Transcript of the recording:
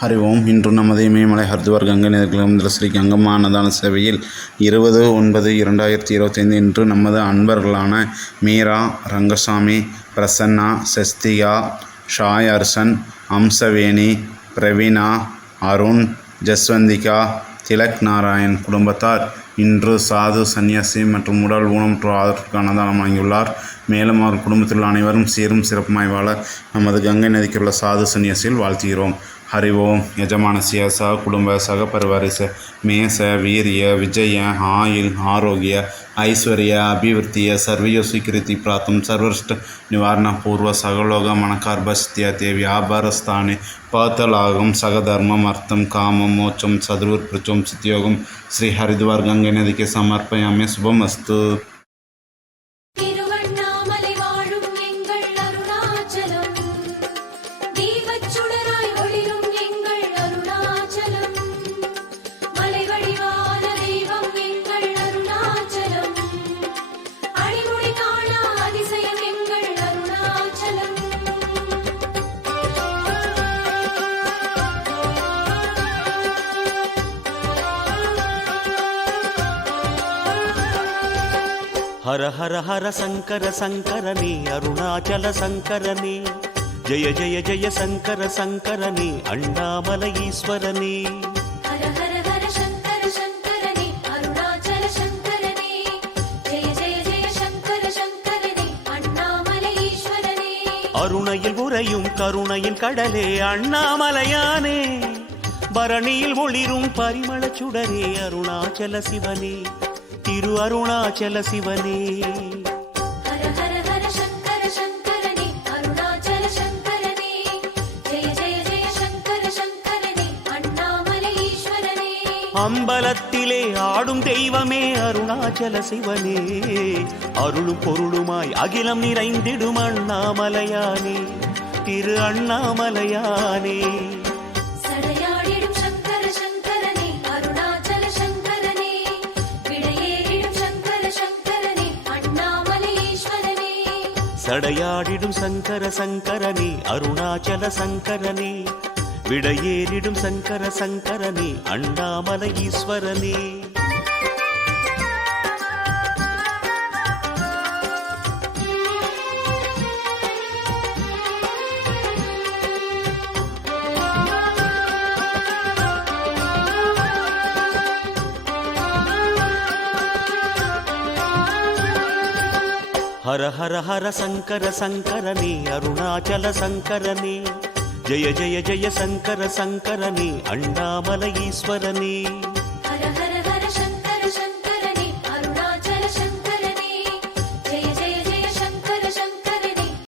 ஹரி ஓம். இன்று நமது இமயமலை ஹரித்வார் கங்கை நதிக்குள்ள ஸ்ரீ கங்கம்மா அன்னதான சேவையில் 20/9/2025 இன்று நமது அன்பர்களான மீரா, ரங்கசாமி, பிரசன்னா, செஸ்திகா, ஷாய் அர்சன், அம்சவேணி, பிரவீனா, அருண், ஜஸ்வந்திகா, திலக் நாராயண் குடும்பத்தார் இன்று சாது, சன்னியாசி மற்றும் உடல் ஊனமுற்றோர் ஆதரவுக்கு அன்னதானம் வழங்கியுள்ளார். மேலும் அவர் குடும்பத்தில் உள்ள அனைவரும் சீரும் சிறப்புமாய் வாழ நமது கங்கை நதிக்குள்ள சாது சன்னியாசியில் வாழ்த்துகிறோம். हरि ओम. यजमानस्य सह कुटुंब सह परिवारस्य मे स वीर्य विजय आयुल आरोग्य ऐश्वर्य अभिवृद्धि सर्वयो स्वीकृति प्राप्तं सर्वष्ट निवारण पूर्व सगलोक मनकार्भस्त्याते व्यापार स्थाने पातलागम सगधर्मम अर्थम कामम मोक्षम सद्गुरुप्रचोम सिद्धियोगम श्री हरिद्वार गंगे नदी के समर्पयामि. शुभमस्तु. हर हर हर शंकर शंकरनी अरुणाचल शंकरनी जय जय जय शंकर शंकरनी अण्णामलै ईश्वरनी. हर हर हर शंकर शंकरनी अरुणाचल शंकरनी जय जय जय शंकर शंकरनी अण्णामलै ईश्वरनी. அருணையில் உறையும் கருணையின் கடலே அண்ணாமலையானே, பரணியில் ஒளிரும் பரிமள சுடரே அருணாச்சல சிவனே, திரு அருணாச்சல சிவனே. हर हर हर शंकर शंकरनी अरुणाचल शंकरनी जय जय जय शंकर शंकरनी अण्णामलै ईश्वरनी. அம்பலத்திலே ஆடும் தெய்வமே அருணாச்சல சிவனே, அருளும் பொருளுமாய் அகிலம் நிறைந்திடும் அண்ணாமலையானே, திரு அண்ணாமலையானே. சடையாடிடும் சங்கர சங்கரனே அருணாச்சல சங்கரனே, விடையேறிடும் சங்கர சங்கரனே அண்ணாமலை ஈஸ்வரனே. हर हर हर शंकर शंकरनी अरुणाचल शंकरनी जय जय जय शंकर शंकरनी अण्णामलै ईश्वरनी. हर हर